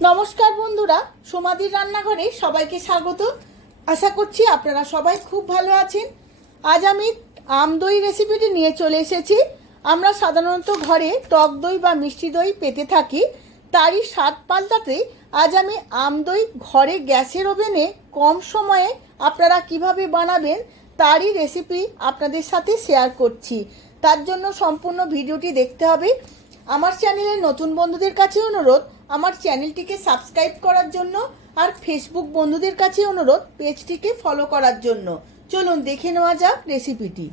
নমস্কার বন্ধুরা, সোমাদির রান্নাঘরে সবাইকে স্বাগত। আশা করছি আপনারা সবাই খুব ভালো আছেন। আজ আমি আম দই রেসিপিটি নিয়ে চলে এসেছি। আমরা সাধারণত ঘরে টক দই বা মিষ্টি দই পেতে থাকি, তারই স্বাদ পাল্টাতে আজ আমি আম দই ঘরে গ্যাসের ওভেনে কম সময়ে আপনারা কিভাবে বানাবেন তারই রেসিপি আপনাদের সাথে শেয়ার করছি। তার জন্য সম্পূর্ণ ভিডিওটি দেখতে হবে। আমার চ্যানেলের নতুন বন্ধুদের কাছে অনুরোধ আমার চ্যানেলটিকে সাবস্ক্রাইব করার জন্য, আর ফেসবুক বন্ধুদের কাছে অনুরোধ পেজটিকে ফলো করার জন্য। চলুন দেখে নেওয়া যাক রেসিপিটি।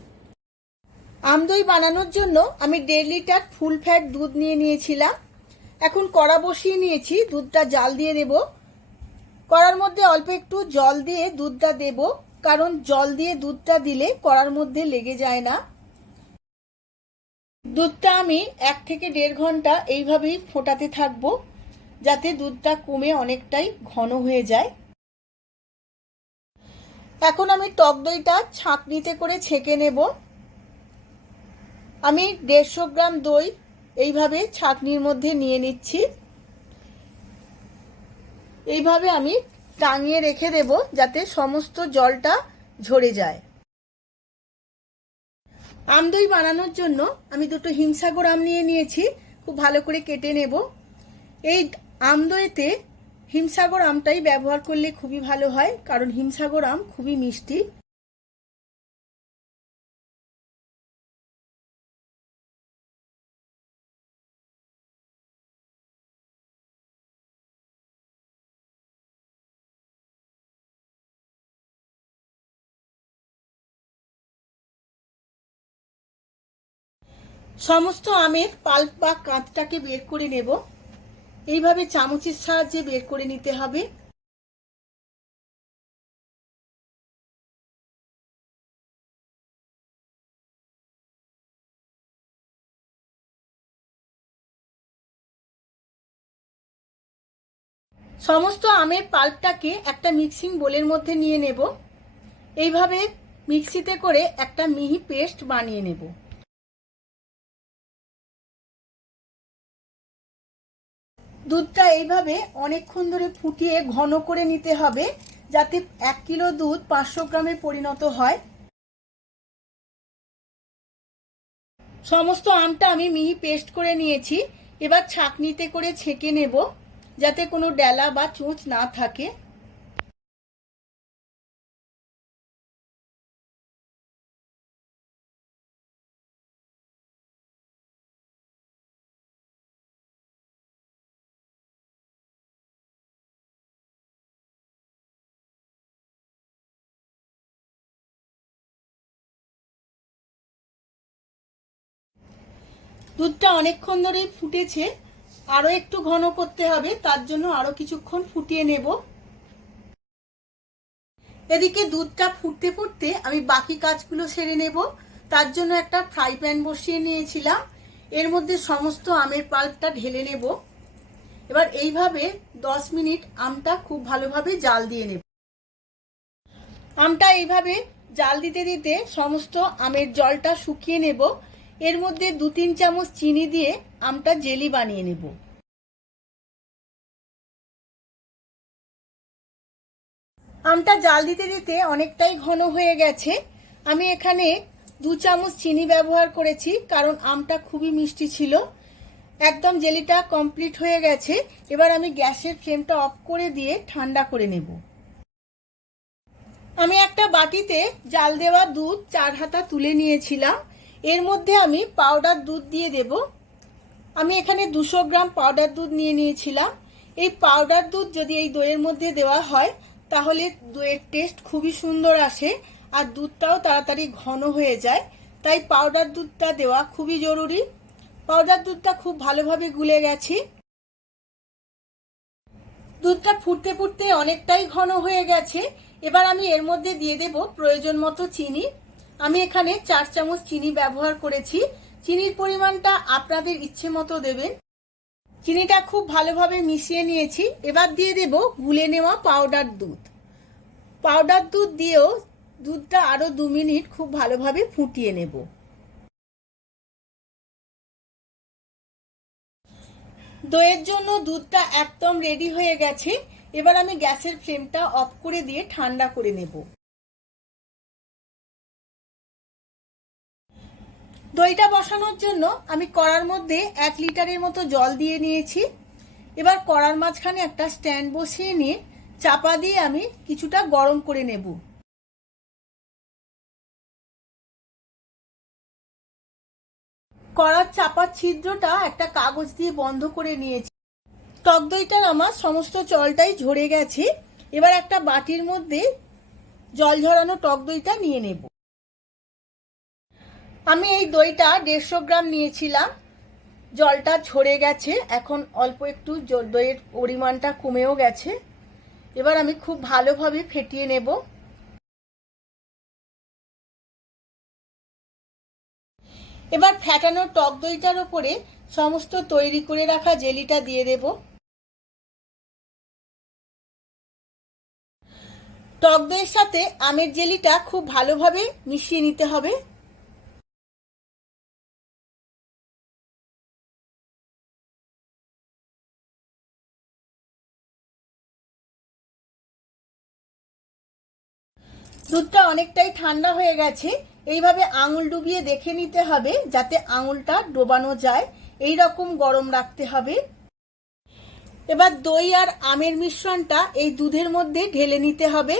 আমদই বানানোর জন্য আমি 1.5 লিটার ফুল ফ্যাট দুধ নিয়েছিলাম। এখন কড়া বসিয়ে নিয়েছি, দুধটা জাল দিয়ে দেব। কড়ার মধ্যে অল্প একটু জল দিয়ে দুধটা দেব, কারণ জল দিয়ে দুধটা দিলে কড়ার মধ্যে লেগে যায় না। দুধটা আমি 1 থেকে 1.5 ঘন্টা এইভাবেই ফোটাতে থাকবো, যাতে দুধটা কমে অনেকটাই ঘন হয়ে যায়। এখন আমি টক দইটা ছাঁকনিতে করে ছেঁকে নেব। আমি 150 গ্রাম দই এইভাবে ছাঁকনির মধ্যে নিয়ে নিচ্ছি। এইভাবে আমি টাঙিয়ে রেখে দেব, যাতে সমস্ত জলটা ঝরে যায়। আম দই বানানোর জন্য আমি 2টো হিমসাগর আম নিয়েছি, খুব ভালো করে কেটে নেব। এই আম দইতে হিমসাগর আমটাই ব্যবহার করলে খুবই ভালো হয়, কারণ হিমসাগর আম খুবই মিষ্টি। সমস্ত আমের পাল্প বা কাঁচটাকে বের করে নেব। এইভাবে চামচের সাহায্যে বের করে নিতে হবে। সমস্ত আমের পাল্পটাকে একটা মিক্সিং বোলের মধ্যে নিয়ে নেব। এইভাবে মিক্সিতে করে একটা মিহি পেস্ট বানিয়ে নেব। দুধটা এইভাবে অনেকক্ষণ ধরে ফুটিয়ে ঘন করে নিতে হবে, যাতে 1 কিলো দুধ 500 গ্রামে পরিণত হয়। সমস্ত আমটা আমি মিহি পেস্ট করে নিয়েছি। এবার ছাঁকনিতে করে ছেঁকে নেব, যাতে কোনো ডেলা বা চোঁচ না থাকে। দুধটা অনেকক্ষণ ধরেই ফুটেছে, আরো একটু ঘন করতে হবে, তার জন্য আরো কিছুক্ষণ ফুটিয়ে নেব। এদিকে দুধটা ফুটতে ফুটতে আমি বাকি কাজগুলো সেরে নেব। তার জন্য একটা ফ্রাই প্যান বসিয়ে নিয়েছিলাম, এর মধ্যে সমস্ত আমের পাল্পটা ঢেলে নেব। এবার এইভাবে 10 মিনিট আমটা খুব ভালোভাবে জাল দিয়ে নেব। আমটা এইভাবে জাল দিতে দিতে সমস্ত আমের জলটা শুকিয়ে নেব। এর মধ্যে 2-3 চামচ চিনি দিয়ে আমটা জেলি বানিয়ে নেব। আমটা জাল দিতে দিতে অনেকটাই ঘন হয়ে গেছে। আমি এখানে 2 চামচ চিনি ব্যবহার করেছি, কারণ আমটা খুবই মিষ্টি ছিল। একদম জেলিটা কমপ্লিট হয়ে গেছে। এবার আমি গ্যাসের ফ্লেমটা অফ করে দিয়ে ঠান্ডা করে নেব। আমি একটা বাটিতে জাল দেওয়া দুধ 4 হাতা তুলে নিয়েছিলাম। এর মধ্যে আমি পাউডার দুধ দিয়ে দেব। আমি এখানে 200 গ্রাম পাউডার দুধ নিয়েছিলাম। এই পাউডার দুধ যদি এই দইয়ের মধ্যে দেওয়া হয়, তাহলে দইয়ের টেস্ট খুবই সুন্দর আসে, আর দুধটাও তাড়াতাড়ি ঘন হয়ে যায়। তাই পাউডার দুধটা দেওয়া খুবই জরুরি। পাউডার দুধটা খুব ভালোভাবে গুলে গেছে। দুধটা ফুটতে ফুটতে অনেকটাই ঘন হয়ে গেছে। এবার আমি এর মধ্যে দিয়ে দেব প্রয়োজন মতো চিনি। আমি এখানে 4 চামচ চিনি ব্যবহার করেছি। চিনির পরিমাণটা আপনাদের ইচ্ছে মতো দেবেন। চিনিটা খুব ভালোভাবে মিশিয়ে নিয়েছি। এবার দিয়ে দেব গুলে নেওয়া পাউডার দুধ। পাউডার দুধ দিয়েও দুধটা আরো 2 মিনিট খুব ভালোভাবে ফুটিয়ে নেব। দইয়ের জন্য দুধটা একদম রেডি হয়ে গেছে। এবার আমি গ্যাসের ফ্লেমটা অফ করে দিয়ে ঠান্ডা করে নেব। দইটা বসানোর জন্য আমি কড়ার মধ্যে 1 লিটারের মতো জল দিয়ে নিয়েছি। এবার কড়ার মাঝখানে একটা স্ট্যান্ড বসিয়ে নিয়ে চাপা দিয়ে আমি কিছুটা গরম করে নেব। কড়ার চাপার ছিদ্রটা একটা কাগজ দিয়ে বন্ধ করে নিয়েছি। টক দইটার আমার সমস্ত জলটাই ঝরে গেছে। এবার একটা বাটির মধ্যে জল ঝরানো টক দইটা নিয়ে নেব। আমি এই দইটা 150 গ্রাম নিয়েছিলাম। জলটা ঝরে গেছে, এখন অল্প একটু দইয়ের পরিমাণটা কমেও গেছে। এবার আমি খুব ভালোভাবে ফেটিয়ে নেব। এবার ফেটানো টক দইটার উপরে সমস্ত তৈরি করে রাখা জেলিটা দিয়ে দেব। টক দইয়ের সাথে আমের জেলিটা খুব ভালোভাবে মিশিয়ে নিতে হবে। দুধটা অনেকটাই ঠান্ডা হয়ে গেছে। এইভাবে আঙুল ডুবিয়ে দেখে নিতে হবে যাতে আঙুলটা ডোবানো যায়, এই রকম গরম রাখতে হবে। এবার দই আর আমের মিশ্রণটা এই দুধের মধ্যে ঢেলে নিতে হবে।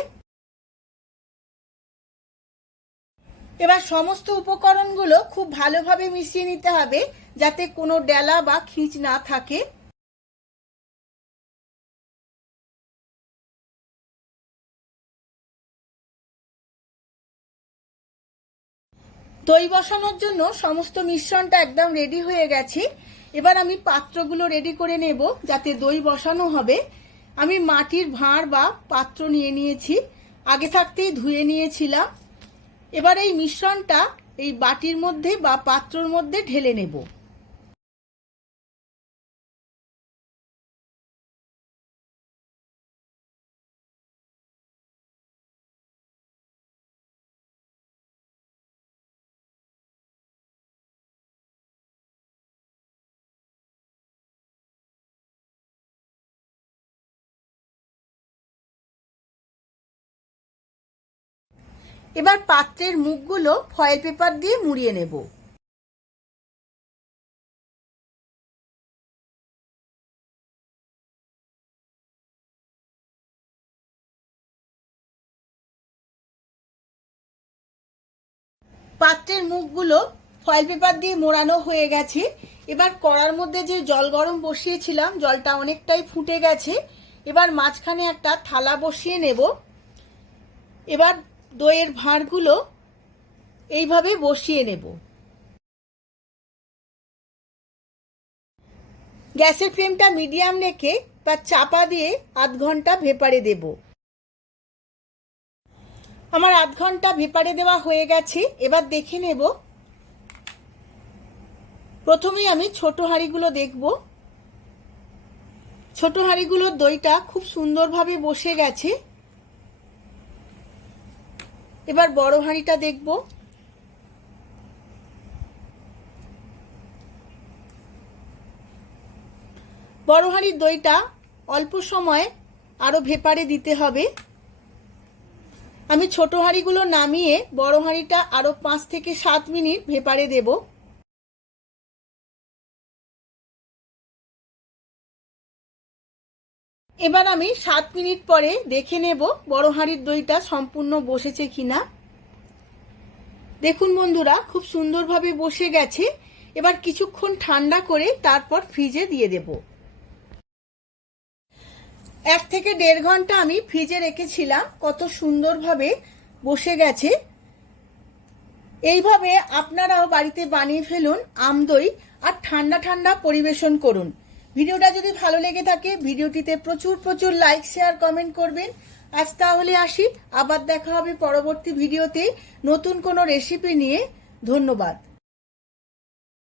এবার সমস্ত উপকরণগুলো খুব ভালোভাবে মিশিয়ে নিতে হবে যাতে কোনো ডেলা বা খিঁচ না থাকে। দই বসানোর জন্য সমস্ত মিশ্রণটা একদম রেডি হয়ে গেছে। এবার আমি পাত্রগুলো রেডি করে নেব যাতে দই বসানো হবে। আমি মাটির ভাঁড় বা পাত্র নিয়ে নিয়েছি, আগে থাকতেই ধুয়ে নিয়েছিলাম। এবার এই মিশ্রণটা এই বাটির মধ্যে বা পাত্রর মধ্যে ঢেলে নেব। এবার পাত্রের মুখগুলো ফয়েল পেপার দিয়ে মুড়িয়ে নেব। পাত্রের মুখগুলো ফয়েল পেপার দিয়ে মোড়ানো হয়ে গেছে। এবার কড়ার মধ্যে যে জল গরম বসিয়েছিলাম, জলটা অনেকটাই ফুটে গেছে। এবার মাঝখানে একটা থালা বসিয়ে নেব। এবার দইয়ের ভাঁড়গুলো এইভাবে বসিয়ে নেব। গ্যাসের ফ্লেমটা মিডিয়াম রেখে বা চাপা দিয়ে আধ ঘন্টা ভেপারে দেব। আমার আধ ঘন্টা ভেপারে দেওয়া হয়ে গেছে। এবার দেখে নেব। প্রথমেই আমি ছোট হাঁড়িগুলো দেখব। ছোট হাঁড়িগুলোর দইটা খুব সুন্দরভাবে বসে গেছে। এবার বড় হাঁড়িটা দেখব। বড় হাঁড়ির দইটা অল্প সময় আরো ভেপারে দিতে হবে। আমি ছোট হাঁড়িগুলো নামিয়ে বড় হাঁড়িটা আরো 5 থেকে 7 মিনিট ভেপারে দেব। এবার আমি 7 মিনিট পরে দেখে নেব বড় হাঁড়ির দইটা সম্পূর্ণ বসেছে কিনা। দেখুন বন্ধুরা, খুব সুন্দরভাবে বসে গেছে। এবার কিছুক্ষণ ঠান্ডা করে তারপর ফ্রিজে দিয়ে দেব। 1 থেকে 1.5 ঘন্টা আমি ফ্রিজে রেখেছিলাম, কত সুন্দরভাবে বসে গেছে। এইভাবে আপনারাও বাড়িতে বানিয়ে ফেলুন আম দই আর ঠান্ডা ঠান্ডা পরিবেশন করুন। ভিডিওটা যদি ভালো লেগে থাকে ভিডিওটিতে প্রচুর প্রচুর লাইক শেয়ার কমেন্ট করবেন। আজ তাহলে আসি, আবার দেখা হবে পরবর্তী ভিডিওতে নতুন কোনো রেসিপি নিয়ে। ধন্যবাদ।